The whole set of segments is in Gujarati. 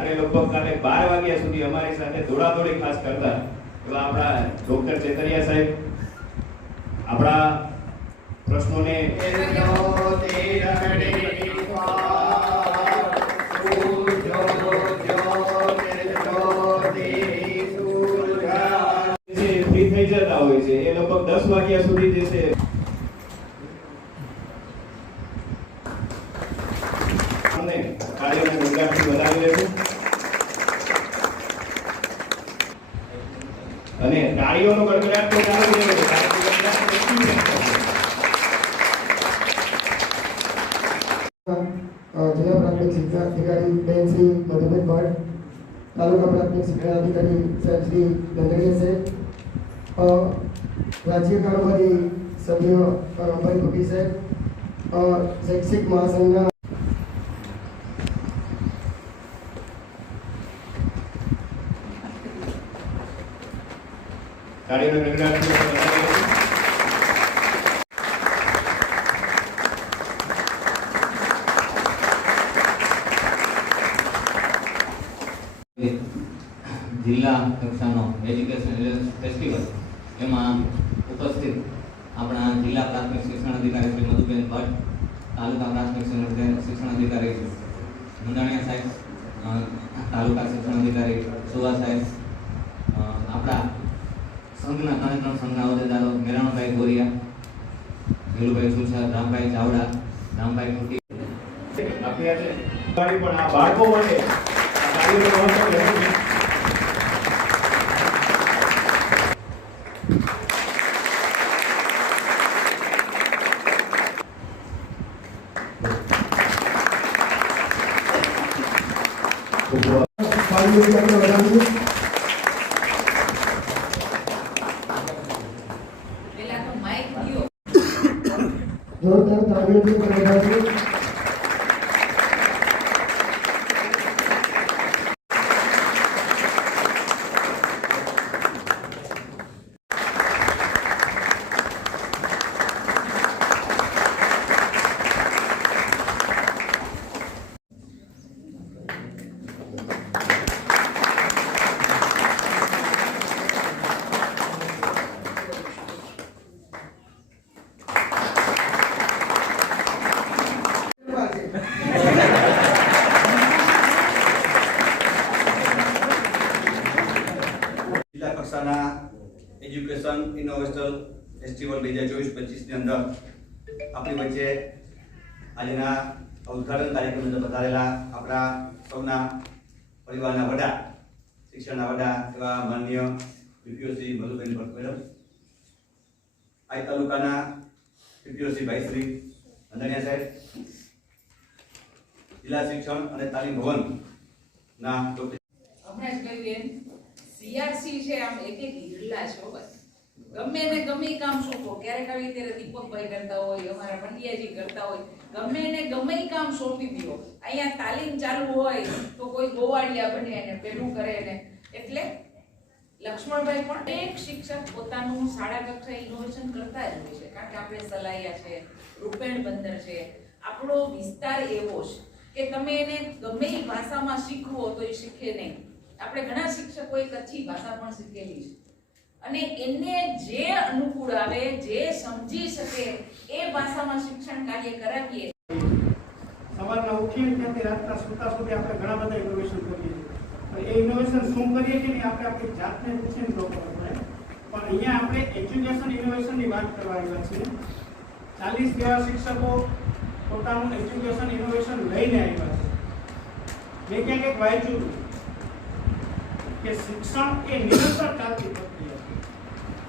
રાત્રે લગભગ કાલે 12 વાગ્યા સુધી અમારી સાથે દોડાદોડી ખાસ કરતા એવા આપણા ડોક્ટર ચેતરિયા સાહેબ આપણા પ્રશ્નોને ફ્રી થઈ જતા હોય છે એ લગભગ 10 વાગ્યા સુધી જે છે કાર્યને ઉદ્ઘાટન બનાવી લેશું અને તાળીઓનો ગડગડાટ તો ચાલુ રહેશે। જિલ્લા પ્રાથમિક શિક્ષણ અધિકારી બેન શ્રી મધુબેન ભટ્ટ, તાલુકા પ્રાથમિક શિક્ષણ અધિકારી સાહેબ શ્રી દંડણીય સાહેબ, રાજ્ય કારોબારી સભ્ય અંબાઈ ભટ્ટી સાહેબ, શૈક્ષિક મહાસંઘના તાળીઓનો ગડગડાટ જિલ્લા કક્ષાનો એજ્યુકેશન ફેસ્ટિવલ એમાં ઉપસ્થિત આપણા જિલ્લા પ્રાથમિક શિક્ષણ અધિકારી શ્રી મધુબેન ભટ્ટ, તાલુકા પ્રાથમિક શિક્ષણ અધિકારી મુંદાણીયા સાહેબ, તાલુકા શિક્ષણ અધિકારી સુવા સાહેબ, આપણા સંઘના કાર્યક્રમ સંઘના હોદ્દેદારો મેરાણભાઈ ગોરિયા, ભીલુભાઈ સુરસા, રામભાઈ ચાવડા, રામભાઈ કુટી આપ્યા છે પણ આ બાળકો માટે તાળીઓનો મહત્વ રહેશે। જોરદાર તાળીઓથી વધાવીએ। જિલ્લા કક્ષાના એજ્યુકેશન ઇનોવેશન ફેસ્ટિવલ 2024-25 ની અંદર આપણી વચ્ચે આજના ઉદ્ઘાટન કાર્યક્રમની અંદર પધારેલા આપણા સૌના પરિવારના વડા, શિક્ષણના વડા એવા માનનીય પીપીઓસી મધુબેન ભટ્ટ મેડમ, આ તાલુકાના પીપીઓસી ભાઈ શ્રી અંદરિયા સાહેબ, જિલ્લા શિક્ષણ અને તાલીમ ભવનના ડોક્ટર હમણાં જ કહ્યું એમ સીઆરસી છે, આમ એક હિરલા છો બસ, ગમે ને ગમે કામ સોંપો, ક્યારેક આવી ત્યારે દીપકભાઈ કરતા હોય, અમારા પંડ્યાજી કરતા હોય, ગમે ને ગમે કામ સોંપી દો, અહીંયા તાલીમ ચાલુ હોય તો કોઈ ગોવાળિયા બને ને પેલું કરે ને, એટલે લક્ષ્મણભાઈ પણ એક શિક્ષક પોતાનું શાળા કક્ષાએ ઇનોવેશન કરતા જ હોય છે, કારણ કે આપણે સલાયા છે, રૂપેણ બંદર છે, આપણો વિસ્તાર એવો છે કે તમે એને ગમે એ ભાષામાં શીખવો તો એ શીખે નહીં। આપણે ઘણા શિક્ષકોએ કચ્છી ભાષા પણ શીખેલી છે અને એને જે અનુકૂળ આવે, જે સમજી શકે એ ભાષામાં શિક્ષણ કાર્ય કરાવીએ। સવારના ઉઠીને ત્યાંથી રાતના સુતા સુધી આપણે ઘણા બધા ઇનોવેશન કરીએ છીએ। એ ઇનોવેશન શું કરીએ કે નહીં આપણે આપણી જાતને પૂછીને તો ખબર પડે, પણ અહીંયા આપણે એજ્યુકેશન ઇનોવેશનની વાત કરવા આવ્યા છીએ। 40 જેવા શિક્ષકો પોતાનું એજ્યુકેશન ઇનોવેશન લઈને આવ્યા છે। મેં ક્યાંક એક વાંચ્યું કે શિક્ષણ એ નિરંતર ચાલતી પ્રક્રિયા છે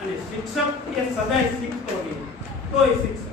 અને શિક્ષક એ સદાય શીખતો રહે તો એ શિક્ષક।